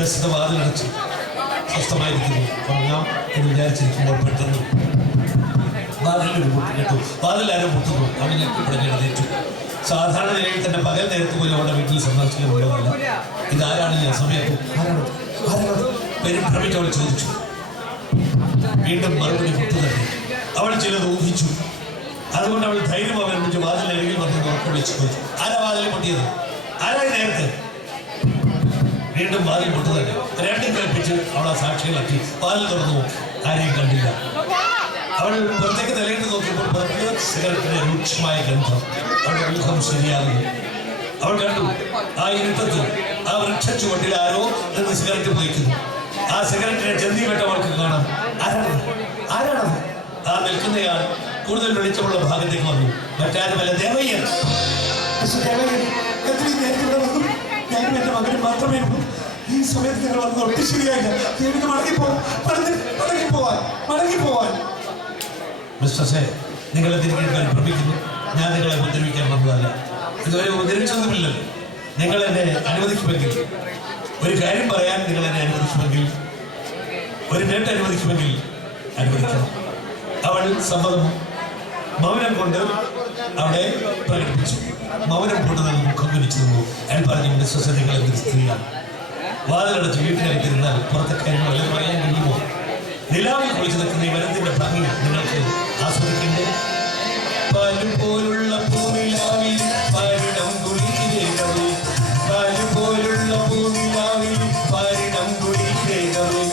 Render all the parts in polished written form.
ബസ്സിന്റെ വാതിലടച്ച് സ്വസ്ഥമായിരിക്കുന്നു. ഉറങ്ങാം എന്ന് വിചാരിച്ചിരിക്കുമ്പോൾ പെട്ടെന്ന് വാതിലൊരു മുട്ട് കേട്ടു. വാതിലാരും മുട്ടുന്നു. അവൻ ഞെട്ടിപ്പിടഞ്ഞ് എഴുന്നേറ്റു. സാധാരണ നിലയിൽ തന്നെ പകൽ നേരത്ത് പോലും അവളുടെ വീട്ടിൽ സന്ദർശിക്കാൻ പോയതല്ല. ഇതാരാണ് ഈ അസമയത്ത്? പരിഭ്രമിച്ച് അവൾ ചോദിച്ചു. വീണ്ടും മറുപടി മുട്ടു തന്നെ. അവൾ ചിലത് ഊഹിച്ചു. അതുകൊണ്ട് അവൾ ധൈര്യം അവലംബിച്ച് വാതിലരികിൽ വന്ന് ഉറക്കെ വിളിച്ചു ചോദിച്ചു, ആരാ വാതിൽ പൊട്ടിയത്? ആരായി നേരത്തെ? വീണ്ടും വാതിൽ മുട്ടു തന്നെ. രണ്ടും കൽപ്പിച്ച് അവൾ ആ സാക്ഷികളാക്കി വാതിൽ തുറന്നു. ആരെയും കണ്ടില്ല. അവൾ പുറത്തേക്ക് നിലയിട്ട് നോക്കിയപ്പോൾ പുറത്ത് സിഗരറ്റിന്റെ രൂക്ഷമായ ഗന്ധം. അവളുടെ മുഖം ശരിയാകുന്നു. അവൾ കണ്ടു ആ ഇരുട്ടത്ത് ആ വൃക്ഷ ചുവട്ടിൽ ആരോ നിന്ന് സിഗരറ്റ് ഉപയോഗിക്കുന്നു. ആ സിഗരറ്റിനെ ചെന്തി വെട്ട അവൾക്ക് കാണാം. ആരാണത്? ആ നിൽക്കുന്നയാൾ കൂടുതൽ വെളിച്ചമുള്ള ഭാഗത്തേക്ക് വന്നു. മറ്റാരുമല്ല, ദേവയ്യൻ. ഞാൻ എന്റെ മകന് മാത്രമേ ഈ സമയത്ത് നിങ്ങൾ വന്ന് ഒട്ടി ശരിയായില്ല. എനിക്ക് മടങ്ങിപ്പോവാൻ. മിസ്റ്റർ, നിങ്ങളെ തിരികെ പരിഭ്രമിക്കുന്നു. ഞാൻ നിങ്ങളെ ഉപദ്രവിക്കാൻ വന്നതല്ല. ഇതുവരെ ഉപദ്രവിച്ചൊന്നുമില്ലല്ലോ. നിങ്ങൾ എന്നെ അനുവദിക്കുമെങ്കിൽ, ഒരു കാര്യം പറയാൻ നിങ്ങൾ എന്നെ അനുവദിക്കുമെങ്കിൽ, ഒരു നേട്ട് അനുവദിക്കുമെങ്കിൽ അനുവദിക്കണം. അവൾ സമ്മതം മൗനം കൊണ്ട് അവിടെ പ്രകടിപ്പിച്ചു. മൗനം കൊണ്ട് നിന്ന് മുഖം കുനിച്ചു നിന്നു. അയാൾ പറഞ്ഞു, മിസ്റ്റർ, നിങ്ങൾ എന്തൊരു സ്ത്രീയാണ്. വാതിലടച്ച് വീട്ടിനകത്തിരുന്നാൽ പുറത്തെ കാര്യങ്ങളെല്ലാം പറയാൻ കഴിയുമോ? നിലാവിൽ കുളിച്ചു നിൽക്കുന്ന ഈ വനത്തിന്റെ ഭംഗി നിങ്ങൾക്ക് ആസ്വദിക്കണ്ടേ? പാലുപോലുള്ള പൂനിലാവിൽ പാരിടം കുളിരേകവേ, പാലുപോലുള്ള പൂനിലാവിൽ പാരിടം കുളിരേകവേ,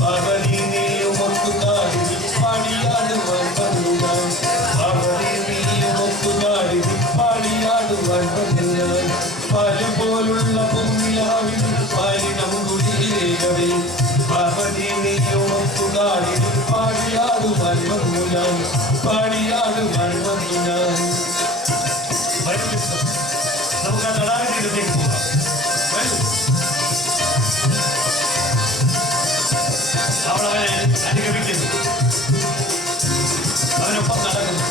പാവനി നീയുമൊത്തു കാടിൽ പാടിയാടുവാൻ വന്നു ഞാൻ, പാവനി നീയുമൊത്തു കാടിൽ പാടിയാടുവാൻ വന്നു ഞാൻ, പാലുപോലുള്ള പൂനിലാവിൽ പാരിടം കുളിരേകവേ, പാവനി നീയുമൊത്തു കാടിൽ പാടിയാടുവാൻ വന്നു ഞാൻ, പാടിയാടുവാൻ വന്നു ഞാൻ. നമുക്ക് ആ തടാകത്തിലേക്ക് പോകാം. അവളവനെ അനുഗമിക്കുന്നു. അവനൊപ്പം നടക്കുന്നു.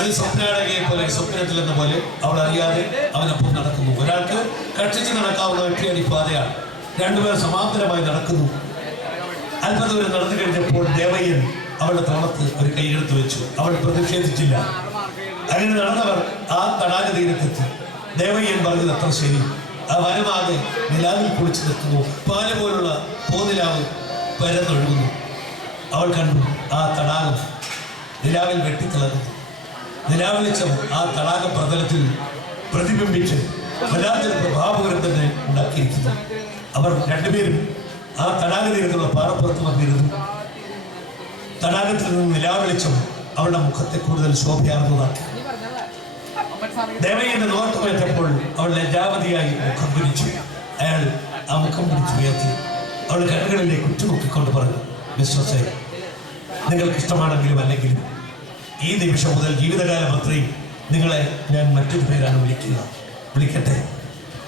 ഒരു സ്വപ്നാടകയെ പോലെ, സ്വപ്നത്തിൽ എന്ന പോലെ അവൾ അറിയാതെ അവനൊപ്പം നടക്കുന്നു. ഒരാൾക്ക് കക്ഷിച്ച് നടക്കാവുന്ന ഒറ്റയടി പാതയാണ്. രണ്ടുപേർ സമാന്തരമായി നടക്കുന്നു. അല്പദൂരം നടന്നു കഴിഞ്ഞപ്പോൾ ദേവയ്യൻ അവളുടെ തോളത്ത് ഒരു കൈയെടുത്ത് വെച്ചു. അവൾ പ്രതിഷേധിച്ചില്ല. അങ്ങനെ നടന്നവർ ആ തടാക തീരത്തെത്തി. ദേവയ്യൻ പറഞ്ഞത് അത്ര ശരി. ആ വനമാകെ നിലാവിൽ കുളിച്ചു നിൽക്കുന്നു. പാല് പോലുള്ള പോനിലാവ് പരന്നൊഴുകുന്നു. അവൾ കണ്ടു ആ തടാകം നിലാവിൽ വെട്ടിത്തിളങ്ങുന്നു. നിലാവെളിച്ചം ആ തടാക പ്രതലത്തിൽ പ്രതിബിംബിച്ച് വല്ലാത്തൊരു പ്രഭാവകരം തന്നെ ഉണ്ടാക്കിയിരിക്കുന്നു. അവർ രണ്ടുപേരും ആ തടാക തീരത്തുള്ള പാറപ്പുറത്ത് വന്നിരുന്നു. തടാകത്തിൽ നിന്ന് നിലാവെളിച്ചം അവളുടെ മുഖത്തെ കൂടുതൽ ശോഭയാർന്നതാക്കി. ദേവയ്യന്റെ നോട്ടമേറ്റപ്പോൾ അവൾ ലജ്ജാവതിയായി മുഖം പിടിച്ചു. അയാൾ ആ മുഖം പിടിച്ചുയർത്തി അവളുടെ കണ്ണുകളിലേക്ക് ഉറ്റുനോക്കിക്കൊണ്ട് പറഞ്ഞു, മിസ്റ്റർ, നിങ്ങൾക്ക് ഇഷ്ടമാണെങ്കിലും അല്ലെങ്കിലും ഈ നിമിഷം മുതൽ ജീവിതകാലം അത്രയും നിങ്ങളെ ഞാൻ മറ്റൊരു പേരാണ് വിളിക്കുക. വിളിക്കട്ടെ,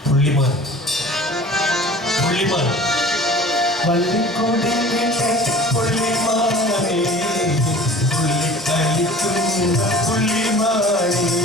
പുള്ളിമാൻ. പുള്ളിമാൻ. പുള്ളിമാനെ പുള്ളിക്കളിക്കുന്ന പുള്ളിമാനെ